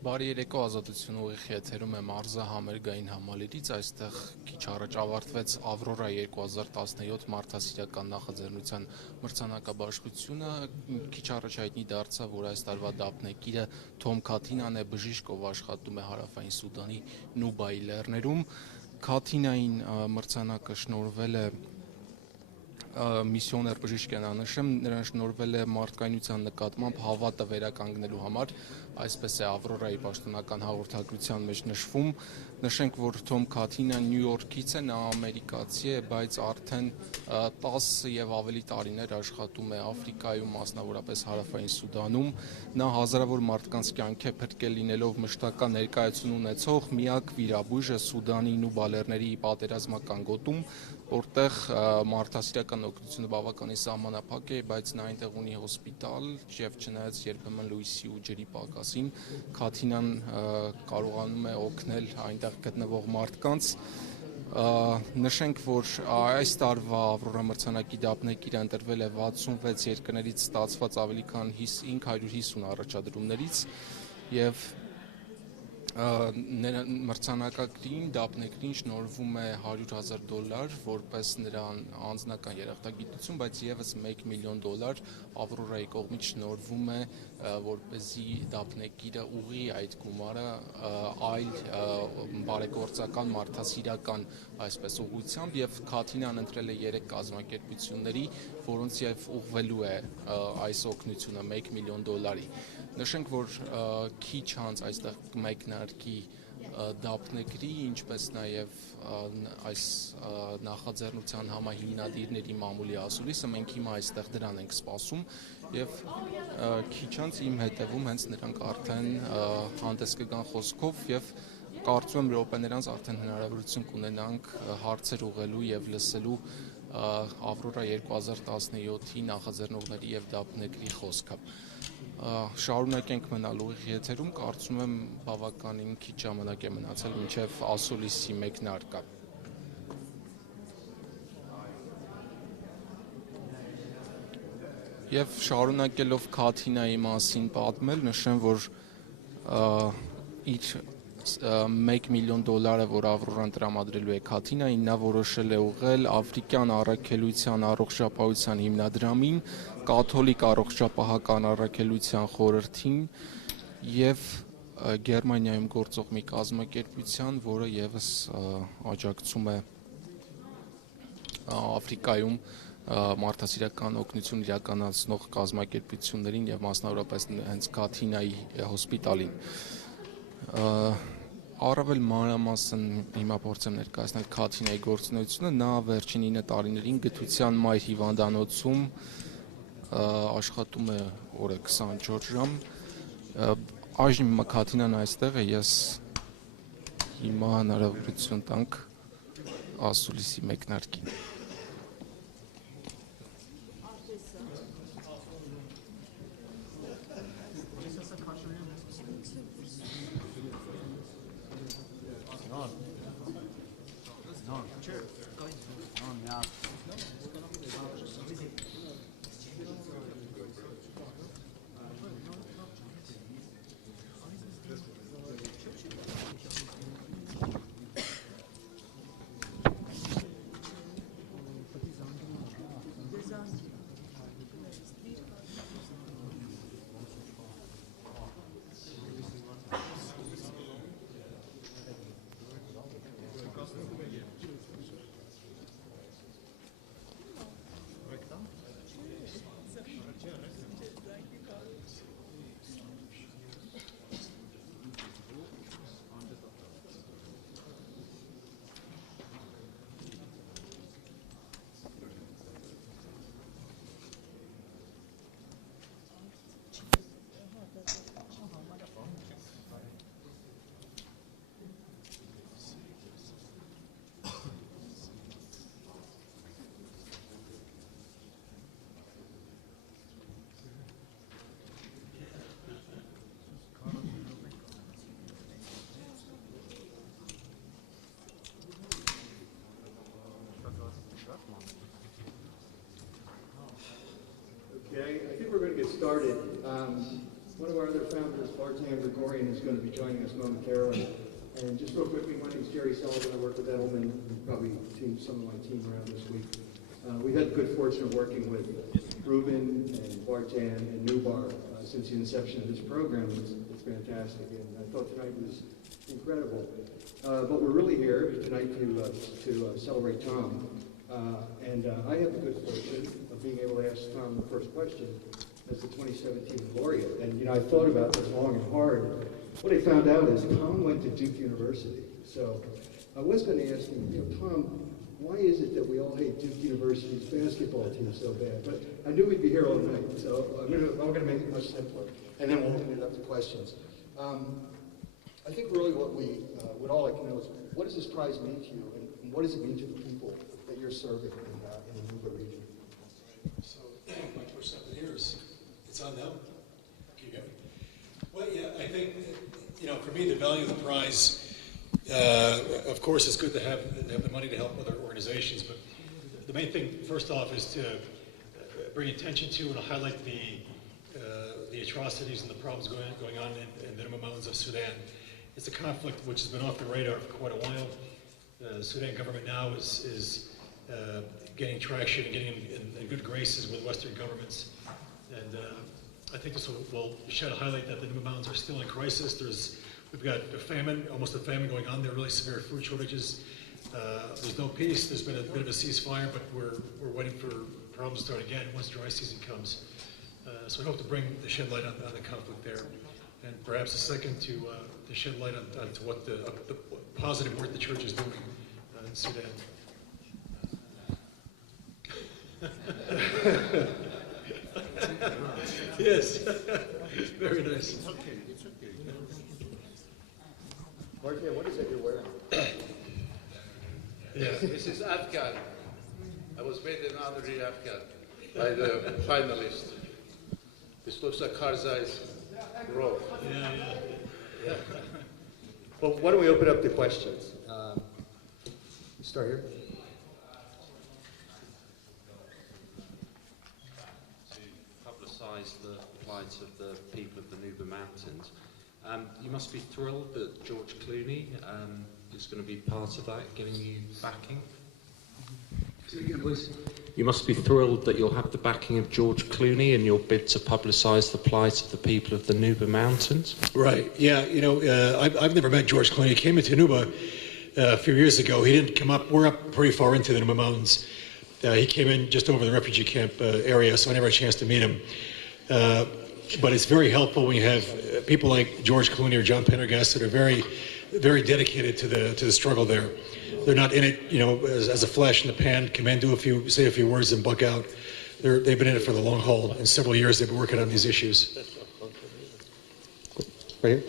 Բարի երեկո, Ազատությունը ուղիղ եթերում է մարզա համերգային համալիրից, այստեղ քիչ առաջ ավարտվեց Ավրորա 2017 մարդասիրական նախաձեռնության մրցանակաբաշխությունը, քիչ առաջ հայտնի դարձավ, որ այս տարվա դափնեկիրը Թոմ Քաթինան է, բժիշկ, ով աշխատում է Հարավային Սուդանի Նուբայի լեռներում։ Քաթինային մրցանակը շնորհվել է միսիոներ բժիշկ են անշեմ, նրան շնորհվել է մարդկայնության նկատմամբ հավատը վերականգնելու համար, այսպես է Ավրորայի պաշտոնական հաղորդագրության մեջ նշվում։ Նշենք, որ Թոմ Քաթինան Նյու Յորքից է, նա ամերիկացի է, բայց արդեն 10 եւ ավելի տարիներ աշխատում է Աֆրիկայում, մասնավորապես Հարավային Սուդանում։ Նա հազարավոր մարդկանց կյանք է փրկել, լինելով մշտական ներկայություն ունեցող միակ վիրաբույժը Սուդանի Նուբա լեռների պատերազմական գոտում, որտեղ մարդասիրական օգնությունը բավականին սահմանափակ է, բայց նա այնտեղ ունի հոսպիտալ եւ չնայած երբեմն լույսի ու ջրի պակասին, Քաթինան կարողանում է օգնել այնտեղ գտնվող մարդկանց։ Նշենք, որ այս տարվա Ավրորա մրցանակի դափնեկիրը ընտրվել է 66 երկրներից ստացված ավելի քան 550 առաջադրումներից եւ մրցանակակրին դափնեկրին շնորհվում է $100,000 որպես նրան անձնական երախտագիտություն, բայց եւս $1 միլիոն Ավրորայի կողմից շնորհվում է, որպեսզի դափնեկիրը ուղղի այդ գումարը այլ բարեգործական մարդասիրական այսպես ուղղությամբ եւ Քաթինան ընտրել է 3 կազմակերպությունների, որոնց եւ ուղղվելու է այս օգնությունը $1 միլիոն։ Նշենք, որ քիչ անց այստեղ կմեկնարկի դափնեկրի, ինչպես նաև այս նախաձեռնության համահիմնադիրների մամուլի ասուլիսը, մենք հիմա այստեղ դրան ենք սպասում եւ քիչ անց իմ հետևում հենց նրանք արդեն հանդես կգան խոսքով եւ կարծում եմ րոպեներ անց արդեն հնարավորություն կունենանք հարցեր ուղղելու եւ լսելու Ավրորա 2017-ի նախաձեռնողների եւ դափնեկրի խոսքը։ Շարունակենք մնալ ուղիղ եթերում, կարծում եմ բավականին քիչ ժամանակ է մնացել մինչև ասուլիսի մեկնարկը։ Եվ շարունակելով Քաթինայի մասին պատմել, նշեմ, որ իր $1 միլիոն, որ Ավրորան տրամադրելու է Քաթինային, նա որոշել է ուղղել Աֆրիկյան առաքելության առողջապահության հիմնադրամին, կաթոլիկ առողջապահական առաքելության խորհրդին եւ Գերմանիայում գործող մի կազմակերպության, որը եւս աջակցում է Աֆրիկայում մարդասիրական օգնություն իրականացնող կազմակերպություններին եւ մասնավորապես հենց Քաթինայի հոսպիտալին։ Առավել մանրամասն հիմա փորձեմ ներկայացնել Քաթինայի գործունեությունը, նա վերջին 9 տարիներին գթության մայր հիվանդանոցում աշխատում է օրը 24 ժամ։ Այժմ հիմա Քաթինան այստեղ է, ես հիմա հնարավորություն տանք ասուլիսի մեկնարկին։ Okay, I think we're going to get started. One of our other founders, Bartan Gregorian, is going to be joining us momentarily. And just real quickly, my name is Jerry Sullivan. I work with Edelman. You've probably seen some of my team around this week. We've had the good fortune of working with Ruben and Bartan and Nubar since the inception of this program. It's fantastic, and I thought tonight was incredible. But we're really here tonight to celebrate Tom. And I have the good fortune of being able to ask Tom the first question as the 2017 laureate. And, you know, I thought about this long and hard. What I found out is Tom went to Duke University. So I was going to ask him, you know, Tom, why is it that we all hate Duke University's basketball team so bad? But I knew we'd be here all night, so I'm going to make it much simpler. And then we'll open it up to questions. I think really what we would all like to know is, what does this prize mean to you, and what does it mean to the people that you're serving in the Nuba region? So, my first 7 years, it's on them. Keep going. Well, yeah, I think, you know, for me, the value of the prize, of course, it's good to have the money to help other organizations, but the main thing, first off, is to bring attention to and highlight the atrocities and the problems going on in the Nuba Mountains of Sudan. It's a conflict which has been off the radar for quite a while. The Sudan government now is gaining traction and getting in good graces with Western governments. And I think this will shed a highlight that the Nuba Mountains are still in crisis. We've got a famine, almost a famine going on there, really severe food shortages. There's no peace. There's been a bit of a ceasefire, but we're waiting for problems to start again once dry season comes. So I hope to shed light on the conflict there. And perhaps a second to shed light onto what the positive work the church is doing in Sudan. Yes, very nice. It's okay. Martin, what is it you're wearing? Yeah. This is Afghan. I was made an honorary Afghan by the finalist. This looks like Karzai's robe. Yeah. Well, why don't we open up the questions? Start here. Publicise the plight of the people of the Nuba Mountains. You must be thrilled that George Clooney is going to be part of that, giving you backing. Say it again, please. You must be thrilled that you'll have the backing of George Clooney in your bid to publicise the plight of the people of the Nuba Mountains. Right. Yeah. You know, I've never met George Clooney. He came into Nuba a few years ago. He didn't come up. We're up pretty far into the Nuba Mountains. He came in just over the refugee camp area, so I never had a chance to meet him. But it's very helpful when you have people like George Clooney or John Pendergast that are very, very dedicated to the struggle there. They're not in it, you know, as a flash in the pan. Come in, say a few words, and buck out. They've been in it for the long haul. In several years, they've been working on these issues. Right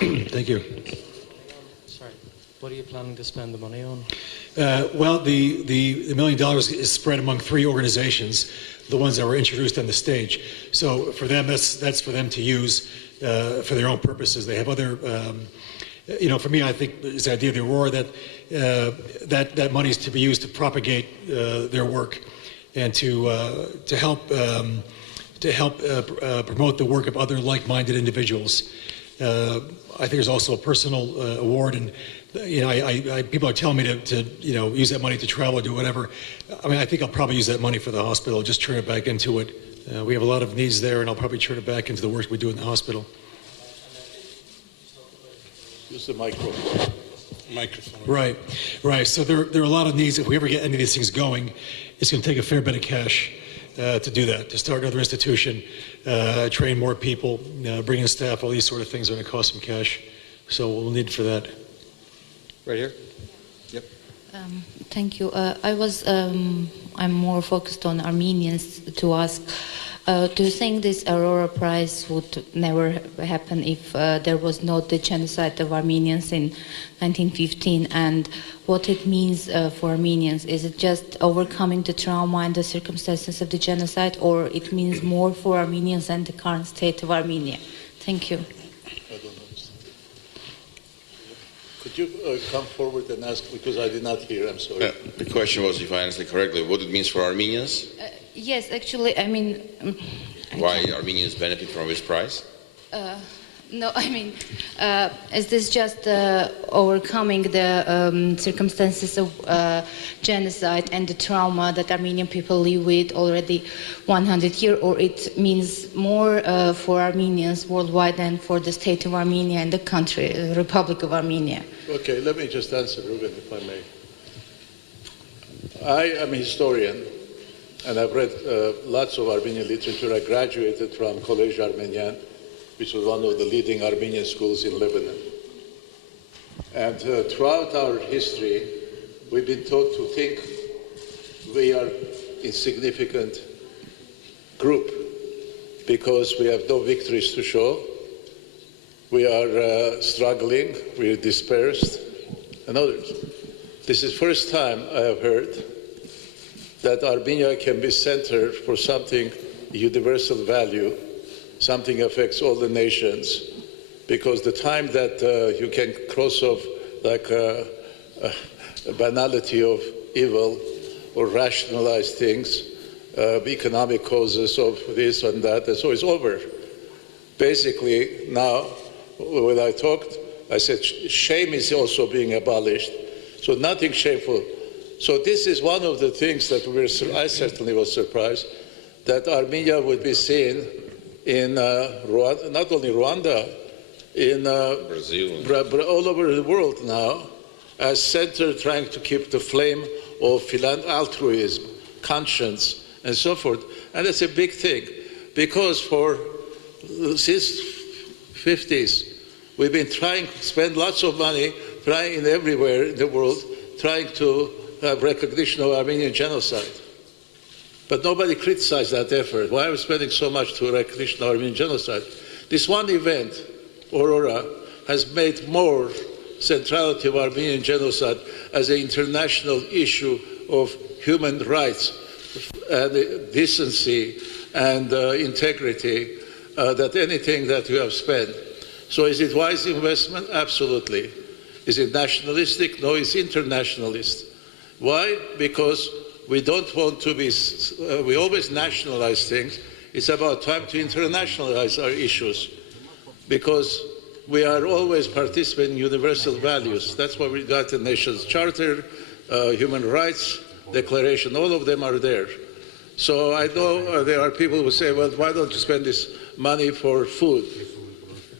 here. Thank you. Sorry, what are you planning to spend the money on? Well, the $1 million is spread among 3 organizations, the ones that were introduced on the stage. So for them, that's for them to use for their own purposes. They have other, you know, for me, I think it's the idea of the Aurora that money is to be used to propagate their work and to help promote the work of other like-minded individuals. I think there's also a personal award, and you know, people are telling me to you know, use that money to travel or do whatever. I mean, I think I'll probably use that money for the hospital, just turn it back into it. We have a lot of needs there, and I'll probably turn it back into the work we do in the hospital. Use the microphone. Right. So there are a lot of needs. If we ever get any of these things going, it's going to take a fair bit of cash to do that, to start another institution, train more people, bring in staff, all these sort of things are going to cost some cash. So we'll need for that. here. Yep. Thank you. I'm more focused on Armenians to ask, do you think this Aurora Prize would never happen if there was not the genocide of Armenians in 1915, and what it means for Armenians? Is it just overcoming the trauma and the circumstances of the genocide, or it means more for Armenians and the current state of Armenia? Thank you. I don't understand. Could you come forward and ask, because I did not hear, I'm sorry. The question was, if I understand correctly, what it means for Armenians? Yes, actually, I mean, why Armenians benefit from this prize? No, I mean, is this just overcoming the circumstances of genocide and the trauma that Armenian people live with already 100 years, or it means more for Armenians worldwide than for the state of Armenia and the country, the Republic of Armenia? Okay, let me just answer, Ruben, if I may. I am a historian, and I've read lots of Armenian literature. I graduated from Collège Arménien, which was one of the leading Armenian schools in Lebanon. And throughout our history, we've been taught to think we are a insignificant group because we have no victories to show. We are struggling, we are dispersed, and others. This is the first time I have heard that Armenia can be centered for something universal value, something affects all the nations, because the time that you can cross off like a banality of evil or rationalize things, economic causes of this and that, and so it's over. Basically, now, when I talked, I said shame is also being abolished, so nothing shameful. So this is one of the things that I certainly was surprised, that Armenia would be seen in Rwanda, not only Rwanda, in Brazil, all over the world now, as center trying to keep the flame of altruism, conscience, and so forth. And that's a big thing, because since 50s, we've been trying to spend lots of money, trying everywhere in the world, trying to have recognition of Armenian genocide. But nobody criticized that effort. Why are we spending so much to recognition of Armenian genocide? This one event, Aurora, has made more centrality of Armenian genocide as an international issue of human rights and decency and integrity than anything that we have spent. So is it wise investment? Absolutely. Is it nationalistic? No, it's internationalist. Why? Because we don't want to be, we always nationalize things. It's about time to internationalize our issues, because we are always participating in universal values. That's why we got the Nations Charter, Human Rights Declaration, all of them are there. So I know there are people who say, well, why don't you spend this money for food?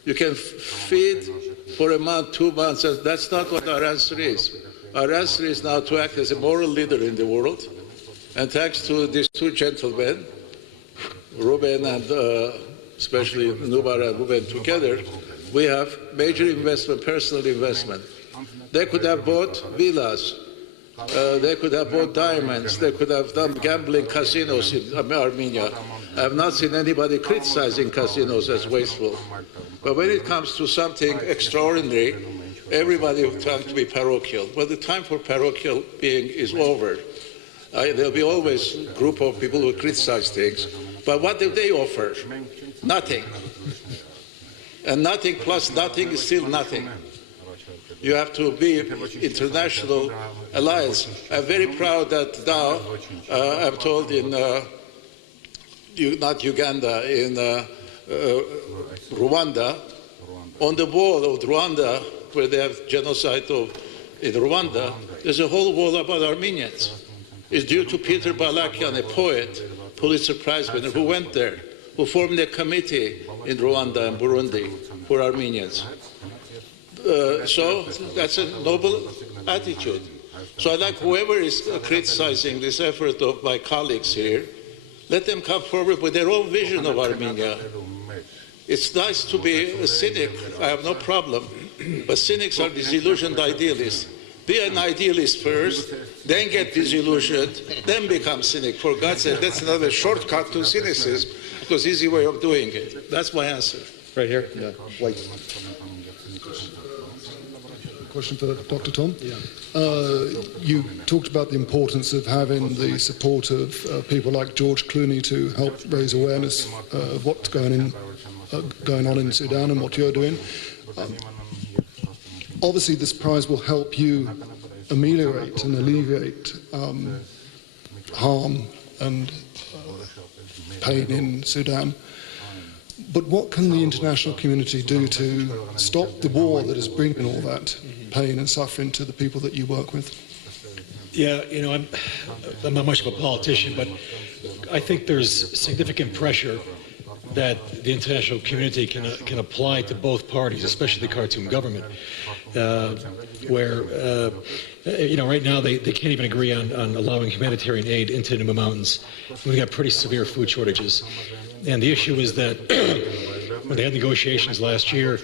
You can feed for a month, 2 months, and that's not what our answer is. Our answer is now to act as a moral leader in the world. And thanks to these two gentlemen, Ruben and especially Nubar and Ruben together, we have major investment, personal investment. They could have bought villas. They could have bought diamonds. They could have done gambling casinos in Armenia. I have not seen anybody criticizing casinos as wasteful. But when it comes to something extraordinary, everybody will try to be parochial. Well, the time for parochial being is over. There'll be always a group of people who criticize things. But what do they offer? Nothing. And nothing plus nothing is still nothing. You have to be international alliance. I'm very proud that now, I'm told in, not Uganda, in Rwanda, on the wall of Rwanda, where they have genocide in Rwanda, there's a whole wall about Armenians. It's due to Peter Balakian, a poet, Pulitzer Prize winner, who went there, who formed a committee in Rwanda and Burundi for Armenians. So that's a noble attitude. So I'd like whoever is criticizing this effort of my colleagues here, let them come forward with their own vision of Armenia. It's nice to be a cynic, I have no problem, but cynics are disillusioned idealists. Be an idealist first, then get disillusioned, then become cynic. For God's sake, that's another shortcut to cynicism, because easy way of doing it. That's my answer. Right here. Yeah. Wait. Question for Dr. Tom. Yeah. You talked about the importance of having the support of people like George Clooney to help raise awareness of what's going on in Sudan and what you're doing. Obviously, this prize will help you ameliorate and alleviate harm and pain in Sudan. But what can the international community do to stop the war that is bringing all that pain and suffering to the people that you work with? Yeah, I'm not much of a politician, but I think there's significant pressure that the international community can apply to both parties, especially the Khartoum government, where right now they can't even agree on allowing humanitarian aid into the mountains. We've got pretty severe food shortages, and the issue is that when they had negotiations last year,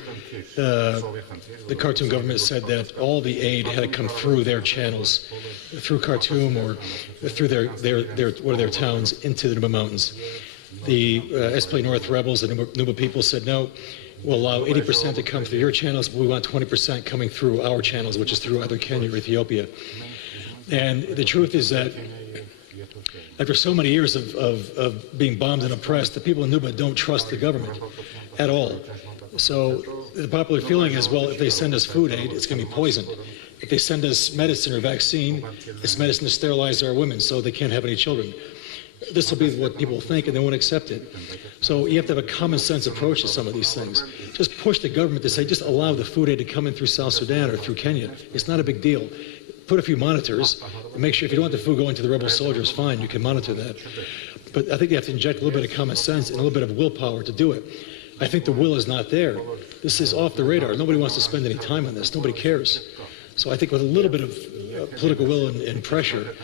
the Khartoum government said that all the aid had to come through their channels, through Khartoum or through one of their towns into the Nuba Mountains. The SPLA North rebels, the Nuba people said, no, we'll allow 80% to come through your channels, but we want 20% coming through our channels, which is through either Kenya or Ethiopia. And the truth is that after so many years of being bombed and oppressed, the people in Nuba don't trust the government at all. So the popular feeling is, well, if they send us food aid, it's going to be poisoned. If they send us medicine or vaccine, it's medicine to sterilize our women so they can't have any children. This will be what people think, and they won't accept it. So you have to have a common sense approach to some of these things. Just push the government to say, just allow the food aid to come in through South Sudan or through Kenya. It's not a big deal. Put a few monitors and make sure if you don't want the food going to the rebel soldiers, fine, you can monitor that. But I think you have to inject a little bit of common sense and a little bit of willpower to do it. I think the will is not there. This is off the radar. Nobody wants to spend any time on this. Nobody cares. So I think with a little bit of political will and pressure,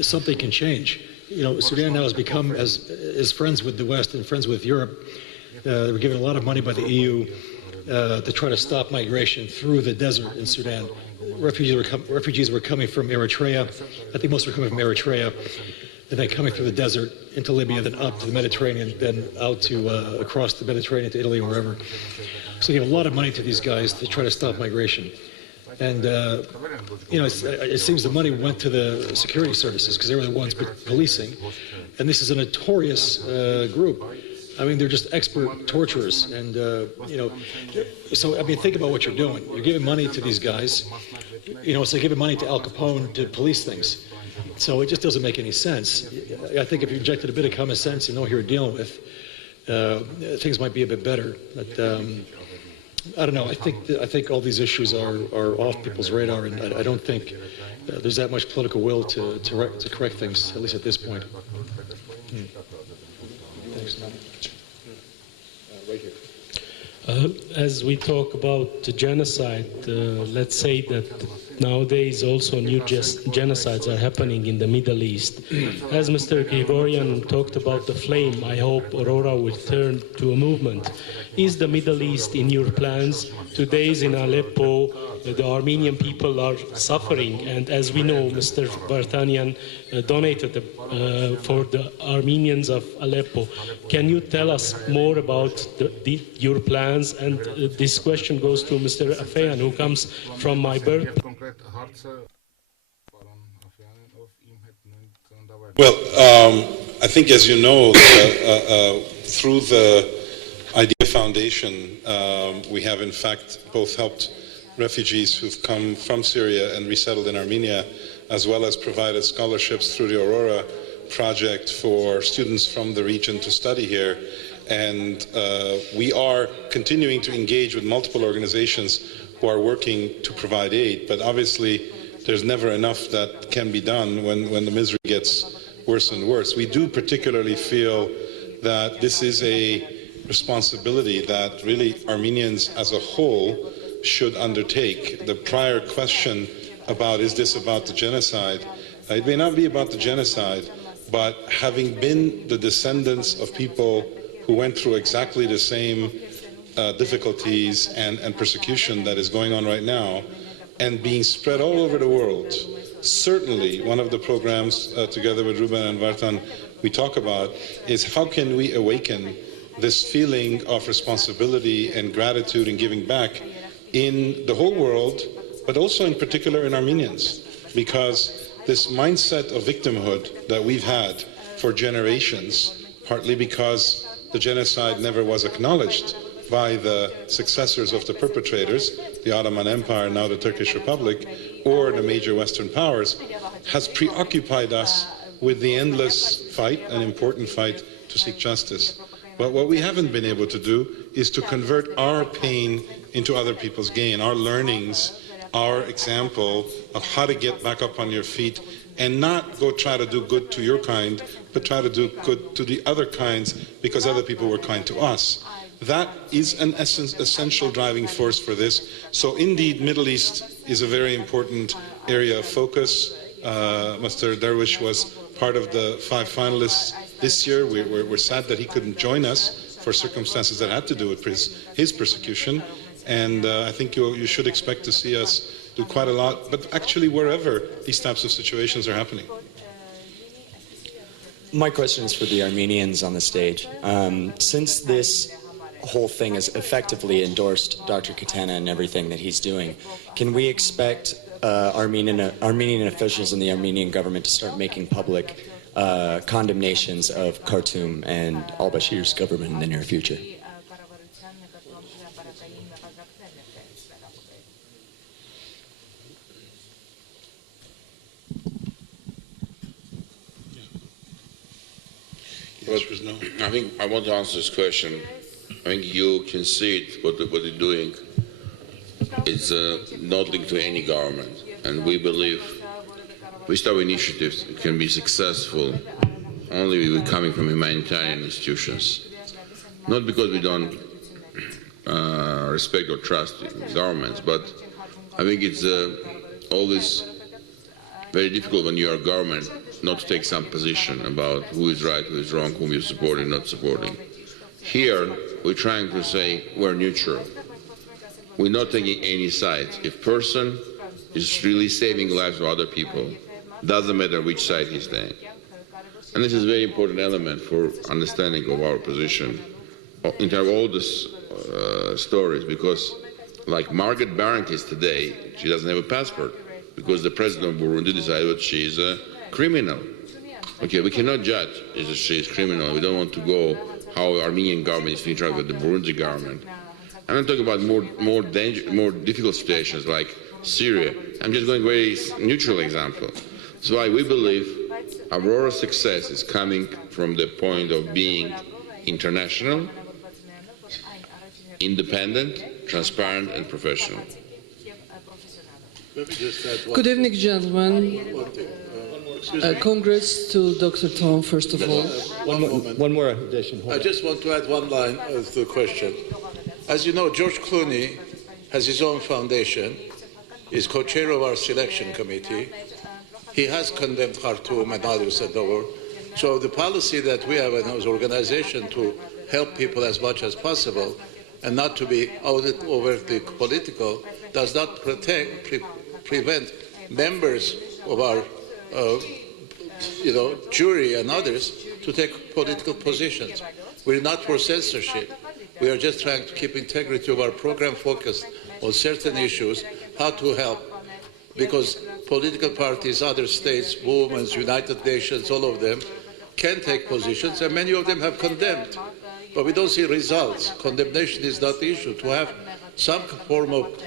something can change. Sudan now has become as friends with the West and friends with Europe. They were given a lot of money by the EU to try to stop migration through the desert in Sudan. Refugees were coming from Eritrea. I think most were coming from Eritrea, and then coming through the desert into Libya, then up to the Mediterranean, then out to across the Mediterranean to Italy and wherever. So they gave a lot of money to these guys to try to stop migration. And, it seems the money went to the security services because they were the ones policing. And this is a notorious group. I mean, they're just expert torturers. And, so, I mean, think about what you're doing. You're giving money to these guys. It's like giving money to Al Capone to police things. So it just doesn't make any sense. I think if you injected a bit of common sense and know who you're dealing with, things might be a bit better. But I don't know. I think all these issues are off people's radar, and I don't think there's that much political will to correct things, at least at this point. Thanks. Right here. As we talk about genocide, let's say that nowadays also new genocides are happening in the Middle East. As Mr. Grigorian talked about the flame, I hope Aurora will turn to a movement. Is the Middle East in your plans? Today in Aleppo, the Armenian people are suffering, and as we know, Mr. Vartanian donated for the Armenians of Aleppo. Can you tell us more about your plans? And this question goes to Mr. Afeyan, who comes from my birth. Well, I think, as you know, through the Idea Foundation, we have in fact both helped refugees who've come from Syria and resettled in Armenia, as well as provided scholarships through the Aurora project for students from the region to study here. And we are continuing to engage with multiple organizations who are working to provide aid, but obviously there's never enough that can be done when the misery gets worse and worse. We do particularly feel that this is a responsibility that really Armenians as a whole should undertake. The prior question about, is this about the genocide? It may not be about the genocide, but having been the descendants of people who went through exactly the same difficulties and persecution that is going on right now, and being spread all over the world. Certainly, one of the programs together with Ruben and Vartan we talk about is how can we awaken this feeling of responsibility and gratitude and giving back in the whole world, but also in particular in Armenians, because this mindset of victimhood that we've had for generations, partly because the genocide never was acknowledged by the successors of the perpetrators, the Ottoman Empire, now the Turkish Republic, or the major Western powers, has preoccupied us with the endless fight, an important fight to seek justice. But what we haven't been able to do is to convert our pain into other people's gain, our learnings, our example of how to get back up on your feet and not go try to do good to your kind, but try to do good to the other kinds because other people were kind to us. That is an essential driving force for this. So indeed, Middle East is a very important area of focus. Mr. Darwish was part of the 5 finalists this year. We're sad that he couldn't join us for circumstances that had to do with his persecution. And I think you should expect to see us do quite a lot, but actually wherever these types of situations are happening. My question is for the Armenians on the stage. Since this whole thing has effectively endorsed Dr. Katana and everything that he's doing, can we expect Armenian officials and the Armenian government to start making public condemnations of Khartoum and al-Bashir's government in the near future? No. I think I want to answer this question. I think you can see it, what they're doing. It's not linked to any government. And we believe with our initiatives it can be successful only with coming from humanitarian institutions. Not because we don't respect or trust governments, but I think it's always very difficult when you are a government not to take some position about who is right, who is wrong, whom you're supporting, not supporting. Here, we're trying to say we're neutral. We're not taking any sides. If a person is really saving lives of other people, doesn't matter which side he's staying. And this is a very important element for understanding of our position in terms of all these stories, because like Margaret Barrington today, she doesn't have a passport because the president of Burundi decided that she is a criminal. Okay, we cannot judge if she is criminal. We don't want to go how the Armenian government is interact with the Burundi government. I'm not talking about more difficult situations like Syria. I'm just going very neutral example. That's why we believe Avrora's success is coming from the point of being international, independent, transparent, and professional. Good evening, gentlemen. Congrats to Dr. Tom, first of all. One more addition. I just want to add one line to the question. As you know, George Clooney has his own foundation, is co-chair of our selection committee. He has condemned Khartoum and others at the war. So the policy that we have in our organization to help people as much as possible and not to be overtly political does not prevent members of our jury and others to take political positions. We're not for censorship. We are just trying to keep integrity of our program focused on certain issues, how to help, because political parties, other states, movements, United Nations, all of them can take positions, and many of them have condemned. But we don't see results. Condemnation is not the issue. To have some form of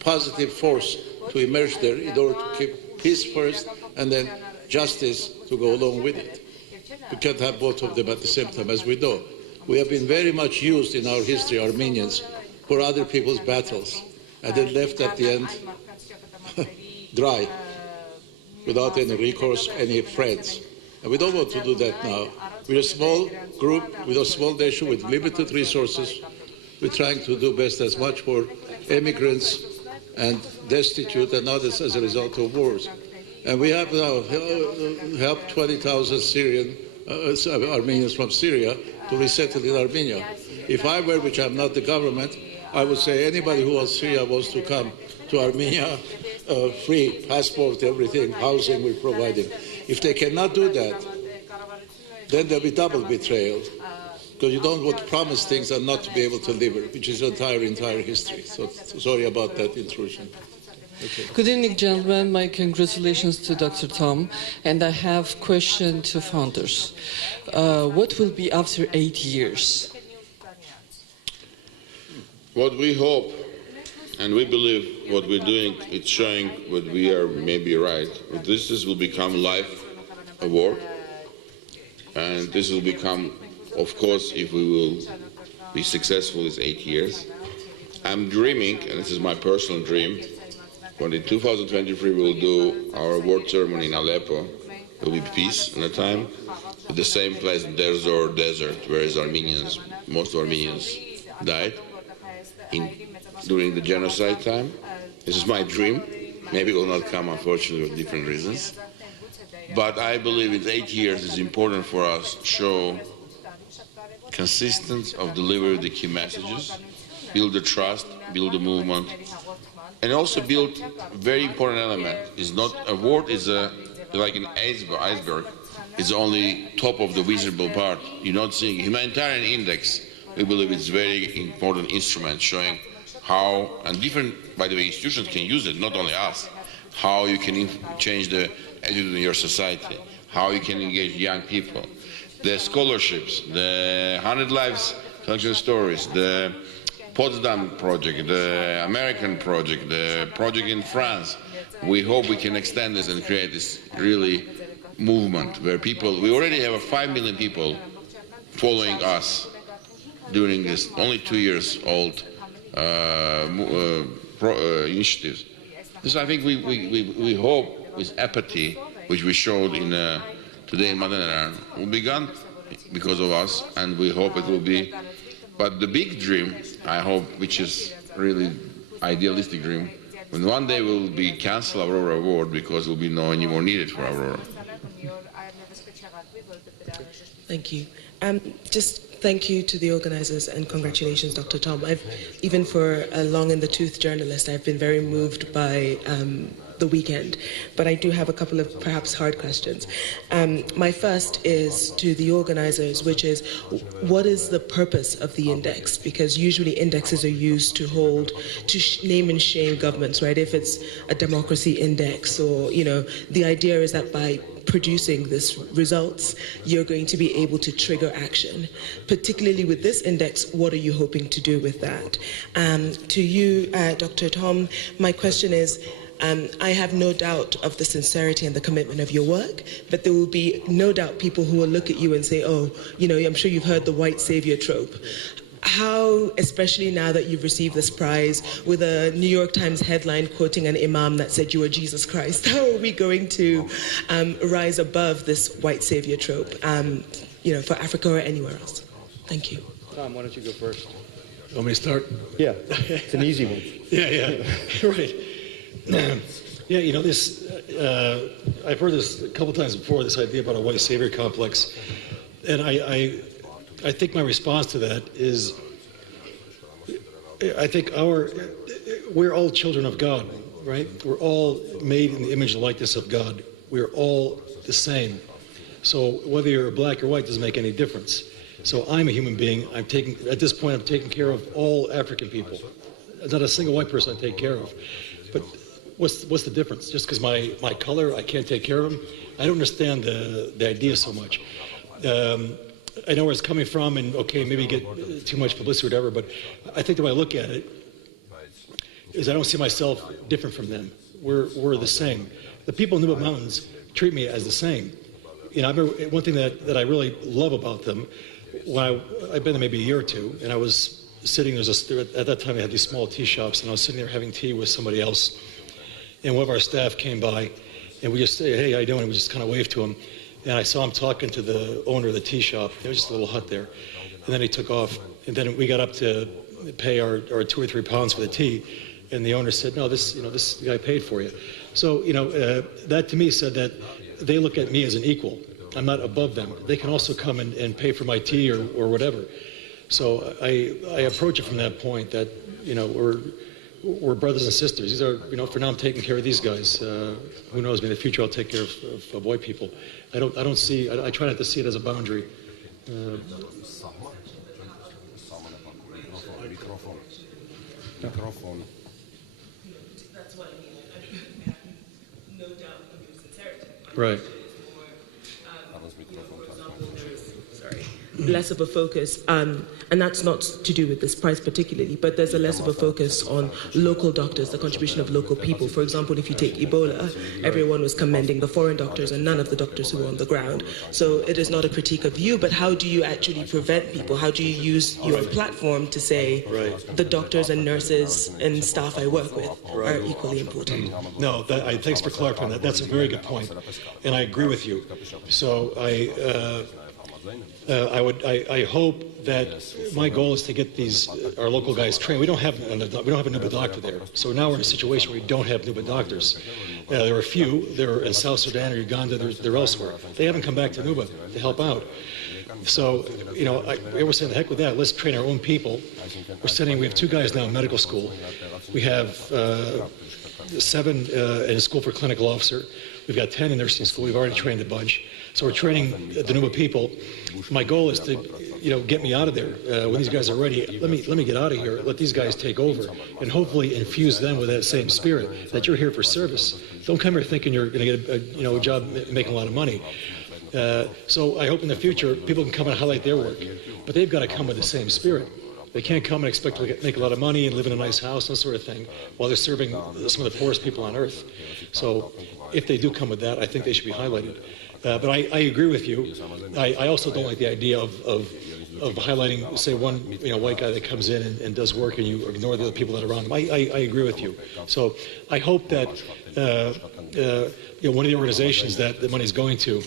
positive force to emerge there in order to keep peace first and then justice to go along with it. We can't have both of them at the same time, as we know. We have been very much used in our history, Armenians, for other people's battles, and then left at the end dry, without any recourse, any friends. And we don't want to do that now. We're a small group, with a small nation, with limited resources. We're trying to do best as much for immigrants and destitute and others as a result of wars. And we have now helped 20,000 Armenians from Syria to resettle in Armenia. If I were, which I'm not the government, I would say anybody who was Syria wants to come to Armenia, free, passport, everything, housing we're providing. If they cannot do that, then there'll be double betrayal, because you don't want to promise things and not to be able to deliver, which is entire history. So sorry about that intrusion. Okay. Good evening, gentlemen. My congratulations to Dr. Tom. And I have a question to founders. What will be after 8 years? What we hope, and we believe what we're doing, it's showing what we are maybe right. This will become life award. And this will become, of course, if we will be successful, is 8 years. I'm dreaming, and this is my personal dream, when in 2023 we'll do our award ceremony in Aleppo. There will be peace in a time, at the same place, Derzor Desert, where most Armenians died during the genocide time. This is my dream. Maybe it will not come, unfortunately, for different reasons. But I believe in 8 years it's important for us to show consistency of delivery of the key messages, build the trust, build the movement, and also build a very important element. It's not a word, is like an iceberg. It's only top of the visible part. You're not seeing humanitarian index. We believe it's very important instrument showing how, and different, by the way, institutions can use it, not only us, how you can change the attitude in your society, how you can engage young people, the scholarships, the 100 Lives collection stories, the Potsdam project, the American project, the project in France. We hope we can extend this and create this really movement where people, we already have 5 million people following us during this only 2 years old initiatives. This, I think we hope with apathy, which we showed in today in Madinah, will be gone because of us, and we hope it will be. But the big dream, I hope, which is really idealistic dream, when one day we'll be cancel Avroora Award because it will be no anymore needed for Avroora. Thank you. Just thank you to the organizers and congratulations, Dr. Tom. Even for a long in the tooth journalist, I've been very moved by the weekend, but I do have a couple of perhaps hard questions. My first is to the organizers, which is, what is the purpose of the index? Because usually indexes are used to name and shame governments, right? If it's a democracy index, or, the idea is that by producing this results, you're going to be able to trigger action. Particularly with this index, what are you hoping to do with that? To you, Dr. Tom, my question is, I have no doubt of the sincerity and the commitment of your work, but there will be no doubt people who will look at you and say, oh, I'm sure you've heard the white savior trope. How, especially now that you've received this prize with a New York Times headline quoting an imam that said you were Jesus Christ, how are we going to rise above this white savior trope, for Africa or anywhere else? Thank you. Tom, why don't you go first? You want me to start? Yeah, it's an easy one. Yeah, right. This, I've heard this a couple times before, this idea about a white savior complex. And I think my response to that is, I think we're all children of God, right? We're all made in the image and likeness of God. We're all the same. So whether you're black or white doesn't make any difference. So I'm a human being. At this point, I'm taking care of all African people. Not a single white person I take care of. But what's the difference? Just because my color, I can't take care of them? I don't understand the idea so much. I know where it's coming from, and okay, maybe you get too much publicity or whatever, but I think the way I look at it is I don't see myself different from them. We're the same. The people in the Mountains treat me as the same. I remember one thing that I really love about them, when I've been there maybe a year or two, and I was sitting, at that time they had these small tea shops, and I was sitting there having tea with somebody else, and one of our staff came by, and we just say, hey, how you doing? And we just kind of waved to him. And I saw him talking to the owner of the tea shop. There was just a little hut there. And then he took off. And then we got up to pay our 2 or 3 pounds for the tea. And the owner said, no, this guy paid for you. So, that to me said that they look at me as an equal. I'm not above them. They can also come and pay for my tea or whatever. So I approach it from that point that, we're brothers and sisters. These are, for now I'm taking care of these guys. Who knows, in the future I'll take care of white people. I try not to see it as a boundary. Microphone. That's what I mean. No doubt of your sincerity. Right. less of a focus, and that's not to do with this prize particularly, but there's a less of a focus on local doctors, the contribution of local people. For example, if you take Ebola, everyone was commending the foreign doctors and none of the doctors who were on the ground. So it is not a critique of you, but how do you actually prevent people? How do you use your platform to say the doctors and nurses and staff I work with are equally important? No, thanks for clarifying that. That's a very good point, and I agree with you. So I hope that my goal is to get our local guys trained. We don't have a Nuba doctor there, so now we're in a situation where we don't have Nuba doctors. There are a few. They're in South Sudan or Uganda. They're elsewhere. They haven't come back to Nuba to help out. So, we're saying, the heck with that. Let's train our own people. We have 2 guys now in medical school. We have 7 in a school for clinical officer. We've got 10 in nursing school. We've already trained a bunch. So we're training the Nuba people. My goal is to, get me out of there when these guys are ready. Let me get out of here. Let these guys take over, and hopefully infuse them with that same spirit that you're here for service. Don't come here thinking you're going to get a job making a lot of money. So I hope in the future people can come and highlight their work, but they've got to come with the same spirit. They can't come and expect to make a lot of money and live in a nice house and that sort of thing while they're serving some of the poorest people on earth. So if they do come with that, I think they should be highlighted. But I agree with you. I also don't like the idea of highlighting, say, one white guy that comes in and does work and you ignore the other people that are around him. I agree with you. So I hope that one of the organizations that the money is going to,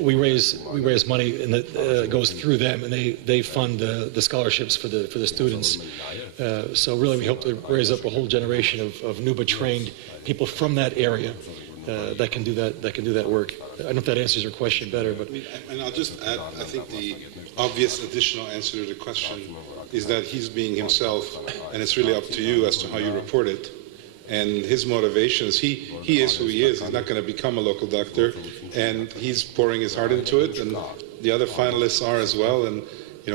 we raise money and that goes through them, and they fund the scholarships for the students. So really, we hope to raise up a whole generation of Nuba trained people from that area. That can do that work. I don't know if that answers your question better, but and I'll just add, I think the obvious additional answer to the question is that he's being himself, and it's really up to you as to how you report it. And his motivations, he is who he is. He's not going to become a local doctor, and he's pouring his heart into it, and the other finalists are as well. And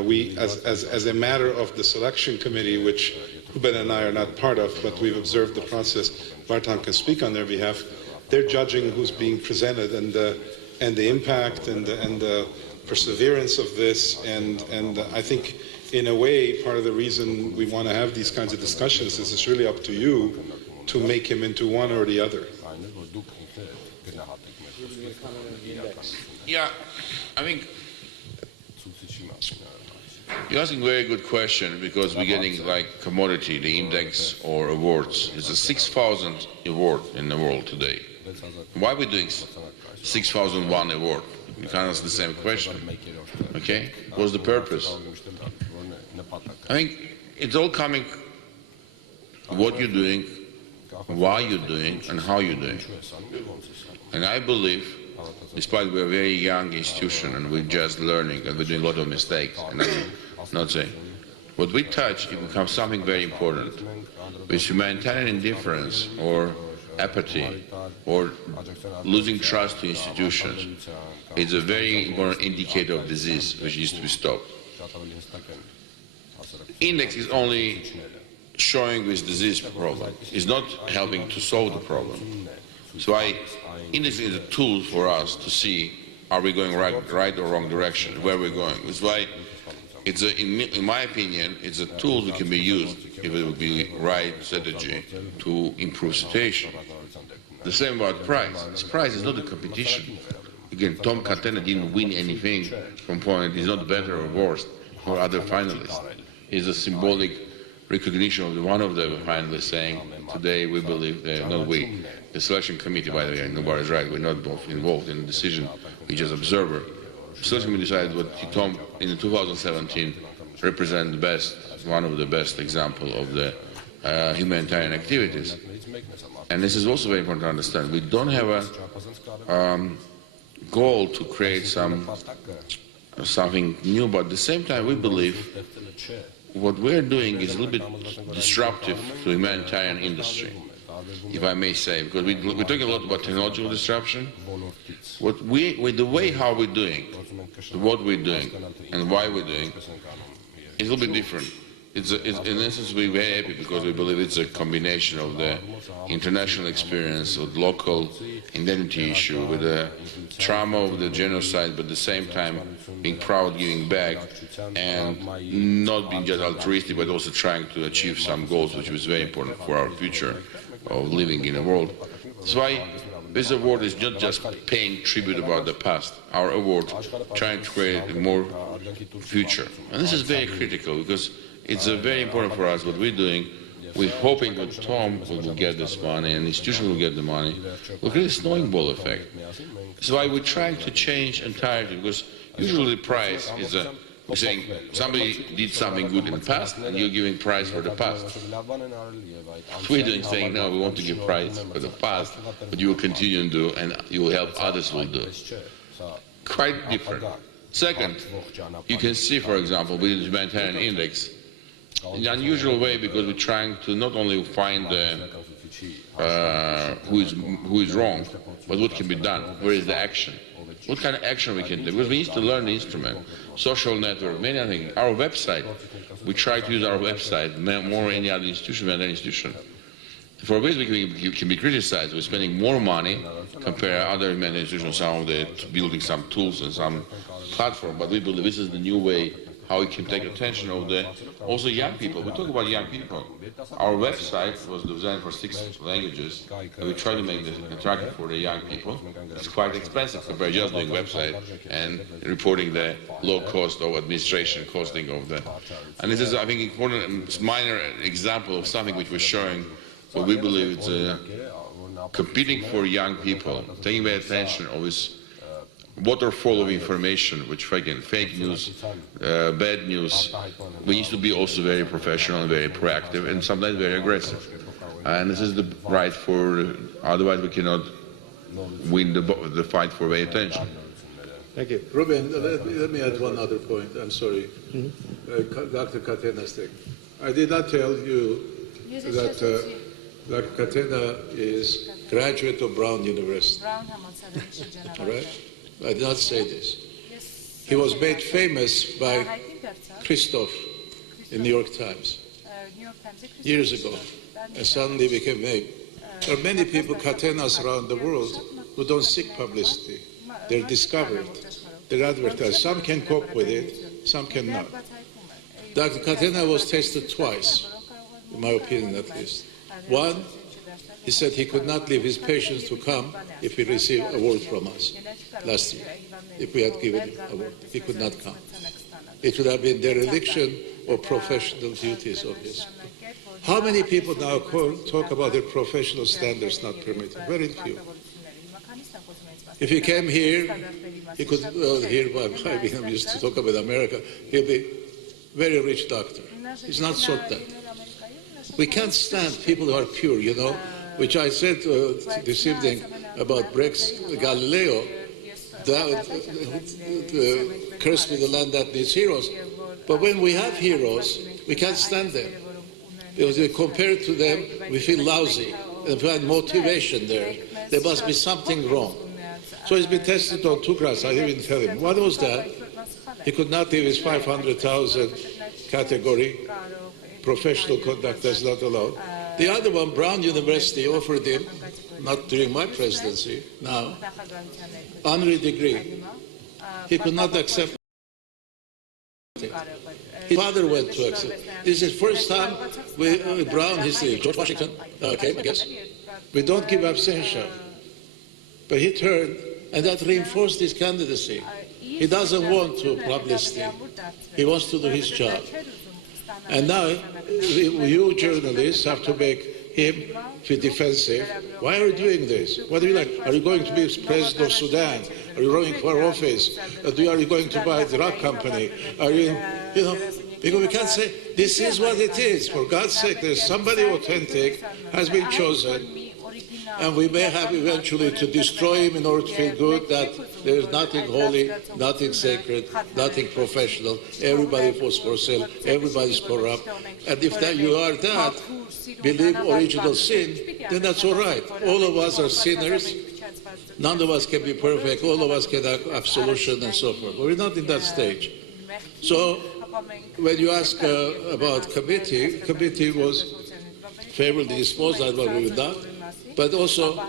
we, as a matter of the selection committee, which Ruben and I are not part of, but we've observed the process. Barton can speak on their behalf. They're judging who's being presented and the impact and the perseverance of this. And I think, in a way, part of the reason we want to have these kinds of discussions is it's really up to you to make him into one or the other. Yeah, I think you're asking a very good question, because we're getting like commodity, the index or awards. It's a 6,000 award in the world today. Why are we doing 6,001 award? You can't ask the same question. Okay? What's the purpose? I think it's all coming what you're doing, why you're doing, and how you're doing. And I believe, despite we're a very young institution and we're just learning and we're doing a lot of mistakes, and I'm not saying, what we touch, it becomes something very important. With humanitarian indifference or apathy or losing trust to institutions, it's a very important indicator of disease which needs to be stopped. Index is only showing this disease problem. It's not helping to solve the problem. So index is a tool for us to see, are we going right or wrong direction, where we're going. That's why it's in my opinion, it's a tool that can be used if it would be right strategy to improve situation. The same about prize. This prize is not a competition. Again, Tom Catena didn't win anything from point. He's not better or worse or other finalists. It's a symbolic recognition of one of the finalists saying, today we believe, not we, the selection committee, by the way, nobody's right, we're not both involved in the decision, we just observer. The selection committee decided what Tom in 2017 represent the best, one of the best example of the humanitarian activities. And this is also very important to understand. We don't have a goal to create something new, but at the same time we believe what we're doing is a little bit disruptive to the humanitarian industry, if I may say, because we're talking a lot about technological disruption. The way how we're doing, what we're doing, and why we're doing, is a little bit different. in essence, we're very happy because we believe it's a combination of the international experience, of local identity issue, with the trauma of the genocide, but at the same time being proud, giving back, and not being just altruistic, but also trying to achieve some goals, which was very important for our future of living in a world. That's why this award is not just paying tribute about the past. Our award trying to create a more future. And this is very critical because it's very important for us what we're doing. We're hoping that Tom will get this money and the institution will get the money. We'll create a snowball effect. That's why we're trying to change entirely, because usually the prize is we're saying somebody did something good in the past and you're giving prize for the past. We're doing saying, no, we want to give prize for the past, but you will continue to do and you will help others will do. Quite different. Second, you can see, for example, with the humanitarian index, in an unusual way, because we're trying to not only find who is wrong, but what can be done, where is the action, what kind of action we can take, because we need to learn the instrument, social network, many other things. Our website, we try to use our website more than any other institution than any institution. For ways we can be criticized, we're spending more money compared to other humanitarian institutions, some of the building some tools and some platform, but we believe this is the new way how we can take attention of the also young people. We talk about young people. Our website was designed for 6 languages, and we try to make this attractive for the young people. It's quite expensive compared to just doing website and reporting the low cost of administration costing of the. And this is, I think, important minor example of something which we're showing what we believe it's competing for young people, taking their attention of this waterfall of information, which again, fake news, bad news. We need to be also very professional and very proactive and sometimes very aggressive. And this is the right for, otherwise we cannot win the fight for their attention. Thank you. Ruben, let me add one other point. I'm sorry. Dr. Katena's thing. I did not tell you that Dr. Katena is graduate of Brown University. All right? I did not say this. He was made famous by Christoph in New York Times years ago, and suddenly became made. There are many people, Katenas around the world, who don't seek publicity. They're discovered, they're advertised. Some can cope with it, some cannot. Dr. Katena was tested twice, in my opinion at least. One, he said he could not leave his patients to come if he received a word from us last year. If we had given him a word, he could not come. It would have been dereliction of professional duties of his. How many people now talk about their professional standards not permitted? Very few. If he came here, he could, here I used to talk about America, he'd be a very rich doctor. He's not sought that. We can't stand people who are pure, you know, which I said this evening about Brecht's Galileo, cursed with the land that needs heroes. But when we have heroes, we can't stand them. Because compared to them, we feel lousy. And we find motivation there. There must be something wrong. So he's been tested on 2 grounds. I didn't tell him. One was that he could not leave his 500,000 category. Professional conduct is not allowed. The other one, Brown University offered him, not during my presidency, now, honorary degree. He could not accept it. His father went to accept it. This is the first time with Brown history. George Washington came, I guess. We don't give absentia. But he turned, and that reinforced his candidacy. He doesn't want to publicity. He wants to do his job. And now, you journalists have to make him feel defensive. Why are you doing this? What do you like? Are you going to be president of Sudan? Are you running for office? Are you going to buy the drug company? Are you, you know, because we can't say, this is what it is. For God's sake, there's somebody authentic has been chosen. And we may have eventually to destroy him in order to feel good that there is nothing holy, nothing sacred, nothing professional. Everybody falls for sale, everybody's corrupt. And if that you are that, believe original sin, then that's all right. All of us are sinners. None of us can be perfect. All of us can have absolution and so forth. But we're not in that stage. So when you ask about committee was favorably disposed, that's what we would not. But also,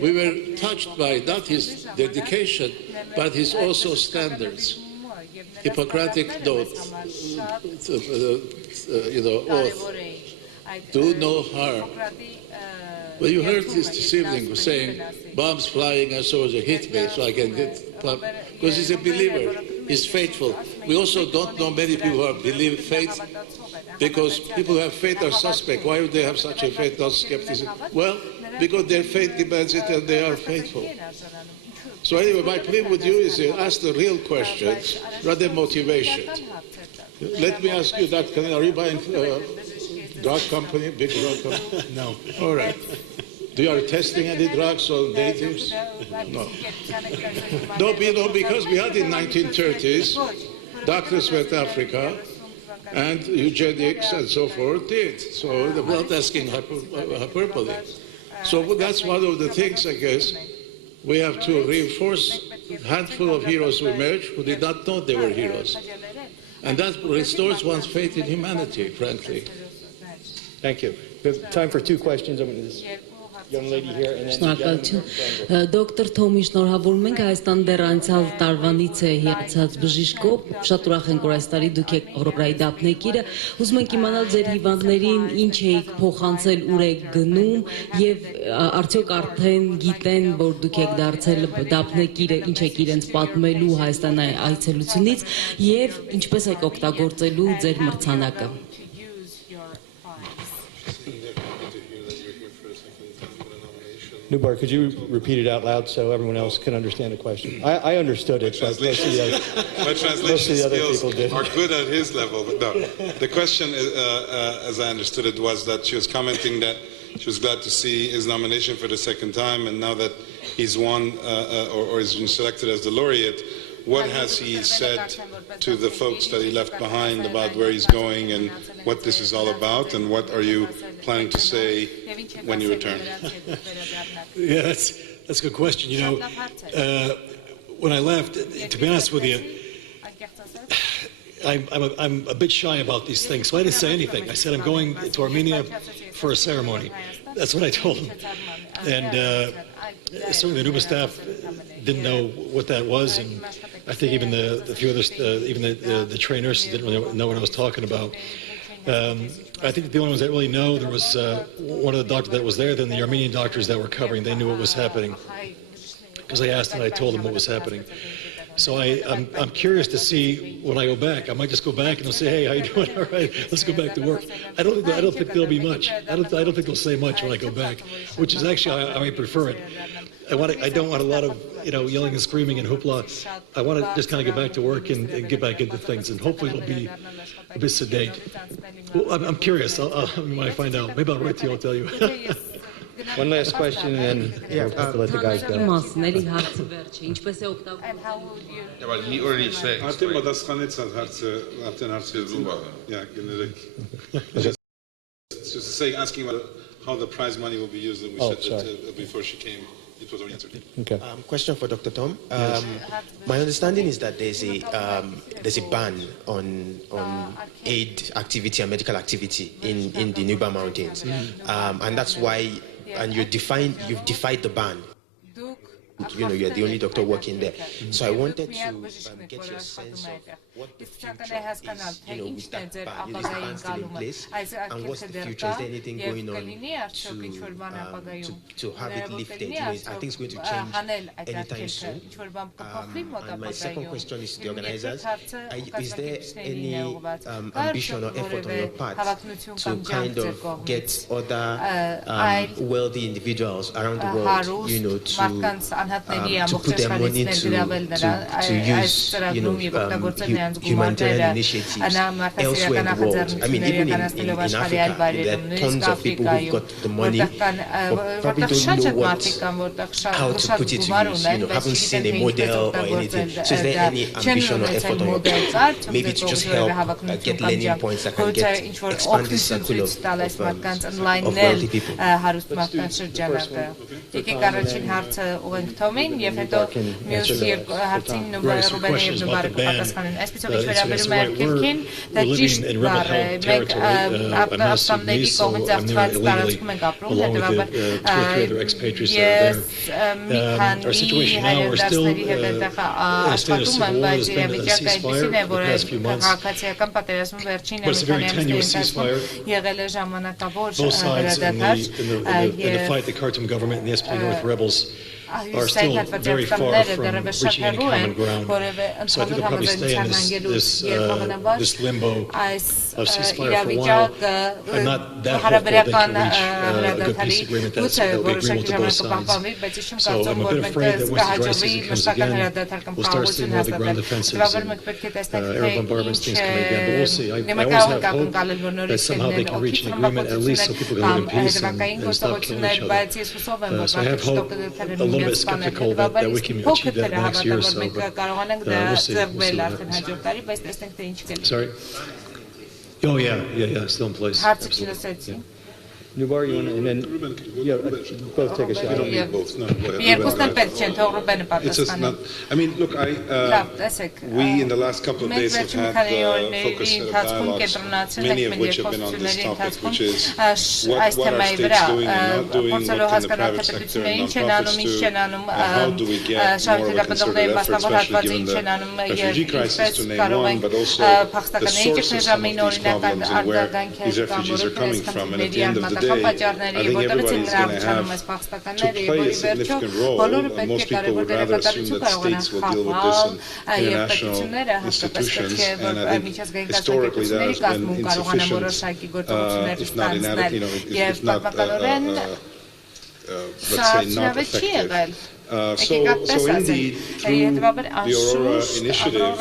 we were touched by not his dedication, but his also standards. Hippocratic oath, oath, do no harm. Well, you heard this evening saying, bombs flying and so hit me, so I can get, because he's a believer, he's faithful. We also don't know many people who have believed faith, because people who have faith are suspect. Why would they have such a faith, not skepticism? Well, because their faith demands it and they are faithful. So anyway, my plea with you is to ask the real questions rather than motivation. Let me ask you that, are you buying drug company, big drug company? No. All right. Do you are testing any drugs on natives? No. No, because we had in 1930s, doctors went to Africa, and eugenics and so forth did. So we're not asking hyperbole. So that's one of the things, I guess, we have to reinforce a handful of heroes who emerged who did not know they were heroes. And that restores one's faith in humanity, frankly. Thank you. We have time for two questions. I'm going to this young lady here and then Dr. Թոմի շնորհավորում ենք Հայաստան դեռ անցյալ տարվանից է հիացած բժիշկով շատ ուրախ ենք որ այս տարի դուք եք Ավրորայի դափնեկիրը ուզում ենք իմանալ ձեր հիվանդներին ինչ եք փոխանցել ուր եք գնում եւ արդյոք արդեն գիտեն որ դուք եք դարձել դափնեկիրը ինչ եք իրենց պատմելու Հայաստան այցելությունից եւ ինչպես եք օգտագործելու ձեր մրցանակը Nubar, could you repeat it out loud so everyone else can understand the question? I understood it, but my translation skills are good at his level, but no. The question, as I understood it, was that she was commenting that she was glad to see his nomination for the second time, and now that he's won or has been selected as the laureate, what has he said to the folks that he left behind about where he's going and what this is all about, and what are you planning to say when you return? Yeah, that's a good question. You know, when I left, to be honest with you, I'm a bit shy about these things, so I didn't say anything. I said I'm going to Armenia for a ceremony. That's what I told him. And certainly the NUBA staff didn't know what that was, and I think even the few others, even the trainers didn't really know what I was talking about. I think the only ones that really know, there was one of the doctors that was there, then the Armenian doctors that were covering, they knew what was happening. Because I asked and I told them what was happening. So I'm curious to see when I go back. I might just go back and they'll say, "Hey, how you doing? All right, let's go back to work." I don't think there'll be much. I don't think they'll say much when I go back, which is actually I might prefer it. I don't want a lot of yelling and screaming and hoopla. I want to just kind of get back to work and get back into things, and hopefully it'll be a bit sedate. Well, I'm curious. When I find out, maybe I'll write to you. I'll tell you. One last question, and then we'll let the guys go. Yeah, but he already said. Just say, asking about how the prize money will be used, and we said that before she came. It was already answered. Okay. Question for Dr. Tom. My understanding is that there's a ban on aid activity and medical activity in the Nuba Mountains, and that's why. And you've defied the ban. You're the only doctor working there. So I wanted to get your sense of what the future is, with that ban. Is the ban still in place? And what's the future? Is there anything going on to have it lifted? I think it's going to change anytime soon. And my second question is to the organizers. Is there any ambition or effort on your part to kind of get other wealthy individuals around the world, to put their money to use, humanitarian initiatives elsewhere in the world? I mean, even in Africa, there are tons of people who've got the money, but probably don't know how to put it to use, haven't seen a model or anything. So is there any ambition or effort on your part, maybe to just help get learning points that can expand this circle of wealthy people? Թոմին եւ հետո մյուս երկու հարցին Ռուբենը եւ Նուբարը պատասխանեն։ Այսպեսով ինչ վերաբերում է երկիրքին, դա ճիշտ բառ է։ Մենք ապստամբների կողմից աղթված տարածքում ենք ապրում, հետեւաբար ես մի քանի հայրենասների հետ այնտեղ աշխատում եմ, բայց իրավիճակը այնպեսին է, որ քաղաքացիական պատերազմի վերջին մի քանի ամիսների ընթացքում եղել է ժամանակավոր հրադադար are still very far from reaching any common ground. So I think they'll probably stay in this limbo of ceasefire for a while. I'm not that hopeful they can reach a good peace agreement that will be agreeable to both sides. So I'm a bit afraid that once the dry season comes again, we'll start seeing all the ground offensives and air bombardments, things coming again. But we'll see. I always have hope that somehow they can reach an agreement, at least so people can live in peace and stop killing each other. So I have hope, a little bit skeptical that we can achieve that next year or so, but we'll see. Sorry? Oh, yeah, still in place. Absolutely. Nubar, you want to, and then both take a shot. You don't need both. No, go ahead. It's just not. I mean, look, we in the last couple of days have had focused dialogues, many of which have been on this topic, which is what are states doing and not doing, what can the private sector and non-profits do, and how do we get more of a concerted effort, especially given the refugee crisis, to name one, but also the source of some of these problems and where these refugees are coming from. And at the end of the day, I think everybody's going to have to play a significant role. Most people would rather assume that states will deal with this in international institutions, and I think historically that has been insufficient, if not inadequate, if not, let's say, not effective. So indeed, through the Aurora initiative,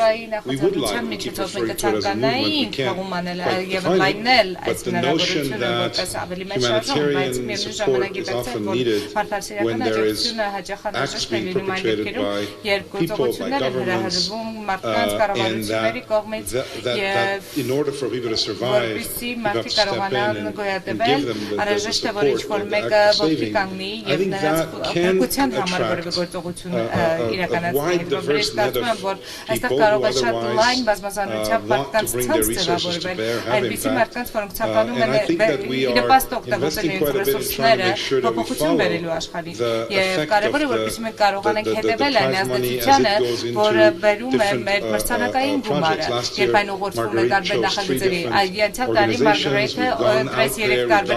we would like, we keep referring to it as a movement, we can't quite define it, but the notion that humanitarian support is often needed when there is acts being perpetrated by people, by governments, and that in order for people to survive, we have to step in and give them the support for saving. I think that can attract a wide diverse net of people who otherwise want to bring their resources to bear, have impact, and I think that we are investing quite a bit in trying to make sure that we follow the effect of the prize money as it goes into different projects. Last year, Marguerite chose 3 different organizations. We've gone out there, we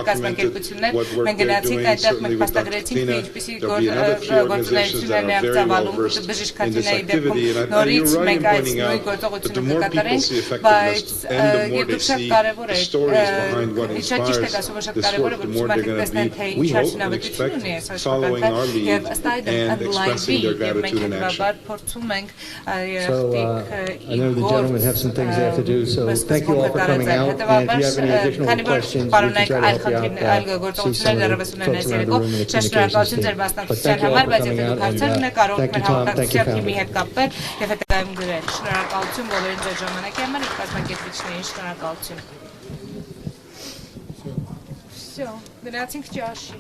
documented what work they're doing. Certainly with Dr. Katina, there'll be another few organizations that are very well versed in this activity, and you're right in pointing out that the more people see effectiveness and the more they see the stories behind what inspires this work, the more they're going to be, we hope and expect, following our lead and expressing their gratitude in action. So I know the gentlemen have some things they have to do, so thank you all for coming out, and if you have any additional questions, we can try to help you out. See some of the folks around the room in the communications team. But thank you all for coming out. Thank you, Tom. Thank you, family. Շնորհակալություն բոլորին ձեր ժամանակի համար եւ կազմակերպիչներին շնորհակալություն։ Всё, գնացինք ճաշի։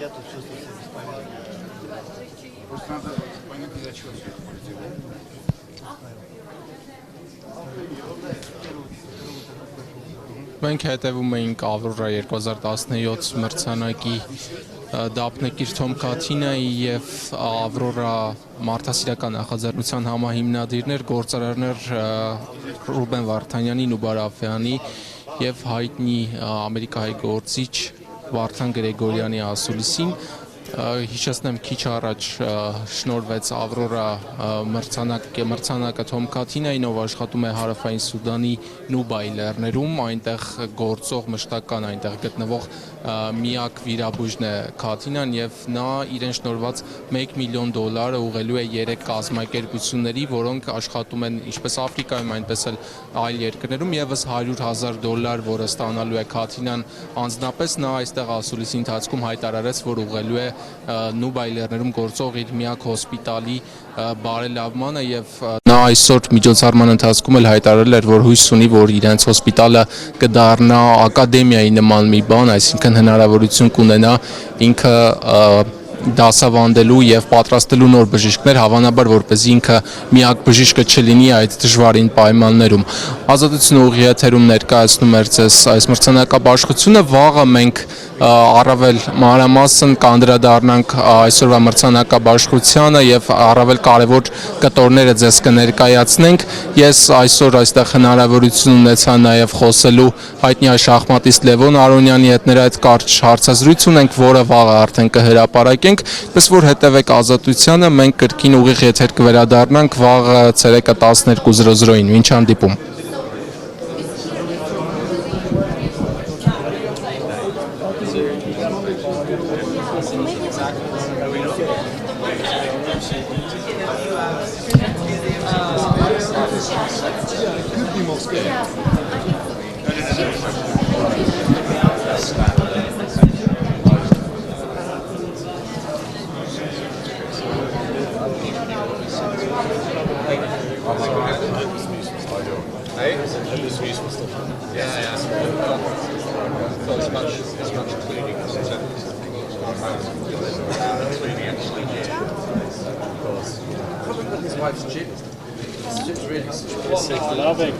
Я тут чувствую себя беспорядком. Просто надо понять, для чего все это делать. Մենք հետևում էինք Ավրորա 2017 մրցանակի դափնեկիր Թոմ Քաթինայի եւ Ավրորա մարդասիրական նախաձեռնության համահիմնադիրներ, գործարարներ Ռուբեն Վարդանյանի, Նուբար Աֆյանի եւ հայտնի ամերիկահայ գործիչ Վարդան Գրեգորյանի ասուլիսին։ Հիշեցնեմ քիչ առաջ շնորհվեց Ավրորա մրցանակը Թոմ Քաթինային, ով աշխատում է Հարավային Սուդանի Նուբայի լեռներում, այնտեղ գործող մշտական այնտեղ գտնվող միակ վիրաբույժն է Քաթինան եւ նա իրեն շնորհված $1 միլիոն ուղղելու է 3 կազմակերպությունների, որոնք աշխատում են ինչպես Աֆրիկայում, այնպես էլ այլ երկրներում, եւս $100,000, որը ստանալու է Քաթինան անձնապես։ Նա այստեղ ասուլիսի ընթացքում հայտարարեց, որ ուղղելու է Նուբայի լեռներում գործող իր միակ հոսպիտալի բարելավմանը եւ նա այսօր միջոցառման ընթացքում էլ հայտարարել էր, որ հույս ունի, որ իրենց հոսպիտալը կդառնա ակադեմիայի նման մի բան, այսինքն հնարավորություն կունենա ինքը դասավանդելու եւ պատրաստելու նոր բժիշկներ, հավանաբար որպեսզի ինքը միակ բժիշկը չլինի այդ դժվարին պայմաններում։ Ազատությունը ուղիղ եթերում ներկայացնում էր ձեզ այս մրցանակաբաշխությունը, վաղը մենք առավել մանրամասն կանդրադառնանք այսօրվա մրցանակաբաշխությանը եւ առավել կարեւոր կտորները ձեզ կներկայացնենք։ Ես այսօր այստեղ հնարավորություն ունեցա նաեւ խոսելու հայտնի շախմատիստ Լևոն Արոնյանի հետ, նրա հետ կարճ հարցազրույց ունենք, որը վաղը արդեն կհրապարակենք, պես որ հետևեք Ազատությանը, մենք կրկին ուղիղ եթեր կվերադառնանք վաղը ցերեկը 12:00-ին։ Մինչ հանդիպում։ Loving.